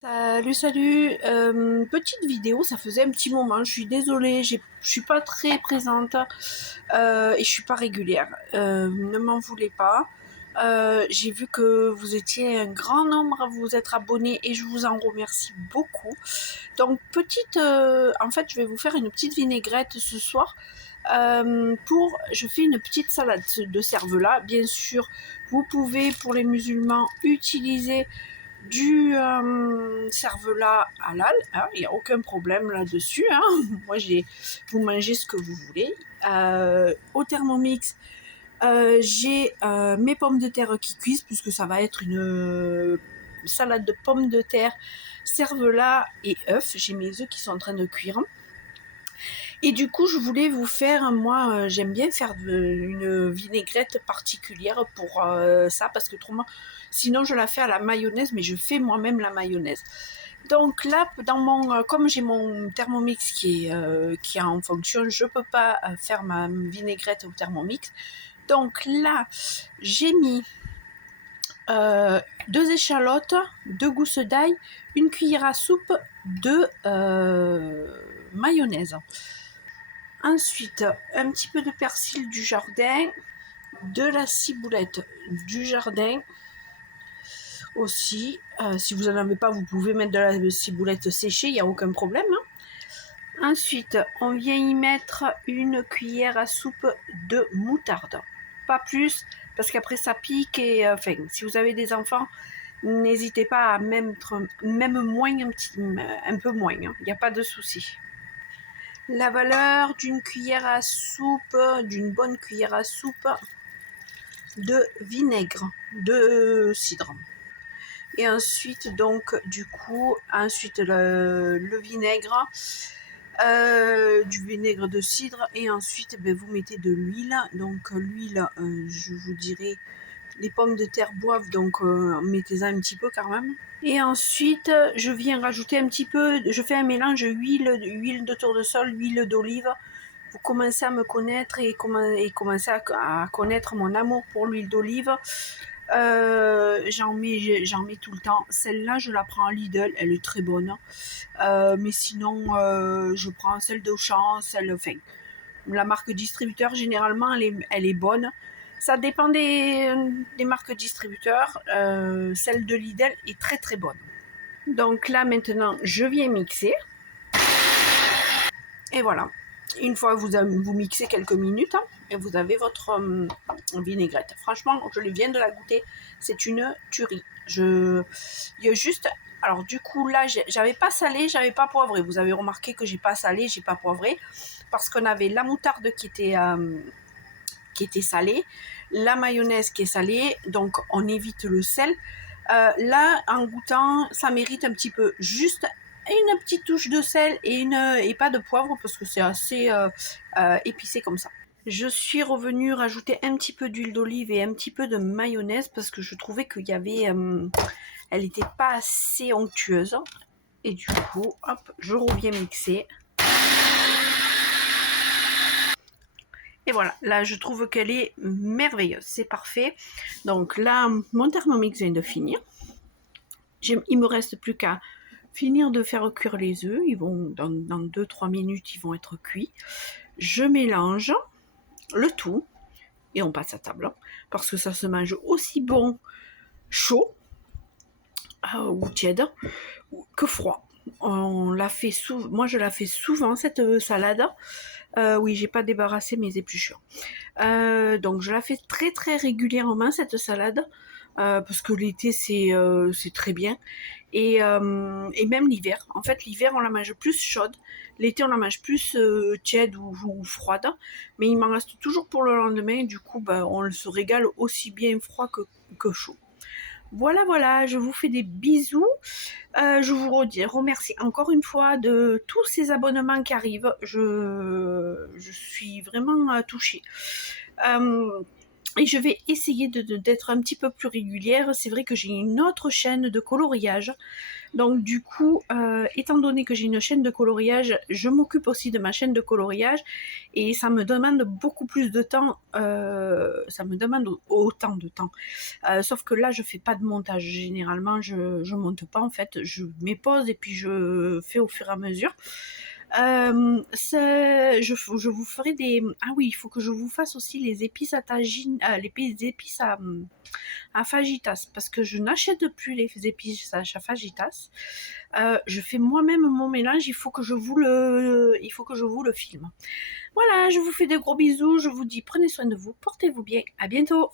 Salut, salut. Petite vidéo, ça faisait un petit moment. Je suis désolée, je suis pas très présente et je suis pas régulière. Ne m'en voulez pas. J'ai vu que vous étiez un grand nombre à vous être abonnés et je vous en remercie beaucoup. Donc en fait, je vais vous faire une petite vinaigrette ce soir. Je fais une petite salade de cervelas. Bien sûr, vous pouvez pour les musulmans utiliser du cervelas halal, hein, il n'y a aucun problème là-dessus. Hein. Moi, vous mangez ce que vous voulez. Au Thermomix, j'ai mes pommes de terre qui cuisent, puisque ça va être une salade de pommes de terre, cervelas et œufs. J'ai mes œufs qui sont en train de cuire. Et du coup, je voulais vous faire, moi, j'aime bien faire une vinaigrette particulière pour ça, parce que sinon je la fais à la mayonnaise, mais je fais moi-même la mayonnaise. Donc là, comme j'ai mon Thermomix qui est en fonction, je peux pas faire ma vinaigrette au Thermomix. Donc là, j'ai mis 2 échalotes, 2 gousses d'ail, une cuillère à soupe de mayonnaise. Ensuite, un petit peu de persil du jardin, de la ciboulette du jardin aussi. Si vous n'en avez pas, vous pouvez mettre de la ciboulette séchée, il n'y a aucun problème. Hein. Ensuite, on vient y mettre une cuillère à soupe de moutarde. Pas plus, parce qu'après ça pique et enfin, si vous avez des enfants, n'hésitez pas à mettre même moins, un peu moins, il n'y a pas de souci. La valeur d'une cuillère à soupe, d'une bonne cuillère à soupe de vinaigre, de cidre. Et ensuite, donc, du coup, le vinaigre, du vinaigre de cidre. Et ensuite, vous mettez de l'huile. Donc, l'huile, je vous dirais, les pommes de terre boivent, donc mettez-en un petit peu quand même. Et ensuite, je viens rajouter un petit peu, je fais un mélange huile de tournesol, huile d'olive. Vous commencez à me connaître et commencez à connaître mon amour pour l'huile d'olive. J'en mets tout le temps. Celle-là, je la prends en Lidl, elle est très bonne. Mais sinon, je prends celle d'Auchan, enfin, la marque distributeur, généralement, elle est bonne. Ça dépend des marques distributeurs. Celle de Lidl est très très bonne. Donc là, maintenant, je viens mixer. Et voilà. Une fois que vous mixez quelques minutes, hein, et vous avez votre vinaigrette. Franchement, je viens de la goûter. C'est une tuerie. Il y a juste... Alors du coup, là, j'avais pas salé, j'avais pas poivré. Vous avez remarqué que j'ai pas salé, j'ai pas poivré. Parce qu'on avait la moutarde qui était salée, la mayonnaise qui est salée. Donc, on évite le sel. Là, en goûtant, ça mérite un petit peu juste une petite touche de sel et pas de poivre parce que c'est assez épicé comme ça. Je suis revenue rajouter un petit peu d'huile d'olive et un petit peu de mayonnaise parce que je trouvais qu'il y avait, elle n'était pas assez onctueuse. Et du coup, hop, je reviens mixer. Et voilà, là je trouve qu'elle est merveilleuse, c'est parfait. Donc là, mon Thermomix vient de finir. Il me reste plus qu'à finir de faire cuire les œufs. Ils vont dans 2-3 minutes, ils vont être cuits. Je mélange le tout et on passe à table parce que ça se mange aussi bon chaud ou tiède que froid. Moi je la fais souvent cette salade. Oui, j'ai pas débarrassé mes épluchures. Donc je la fais très très régulièrement cette salade. Parce que l'été c'est très bien et même l'hiver. En fait l'hiver on la mange plus chaude, l'été on la mange plus tiède ou froide, mais il m'en reste toujours pour le lendemain. Du coup on se régale aussi bien froid que chaud. Voilà, je vous fais des bisous. Je vous remercie encore une fois de tous ces abonnements qui arrivent. Je suis vraiment touchée. Et je vais essayer d'être un petit peu plus régulière. C'est vrai que j'ai une autre chaîne de coloriage. Donc du coup, étant donné que j'ai une chaîne de coloriage, je m'occupe aussi de ma chaîne de coloriage. Et ça me demande beaucoup plus de temps. Ça me demande autant de temps. Sauf que là, je fais pas de montage. Généralement, je monte pas en fait. Je mets pause et puis je fais au fur et à mesure. Je vous ferai des... Ah oui, il faut que je vous fasse aussi les épices à tagine, les épices à fajitas, parce que je n'achète plus les épices à fajitas. Je fais moi-même mon mélange, il faut que je vous le filme. Voilà, je vous fais de gros bisous, je vous dis prenez soin de vous, portez-vous bien, à bientôt.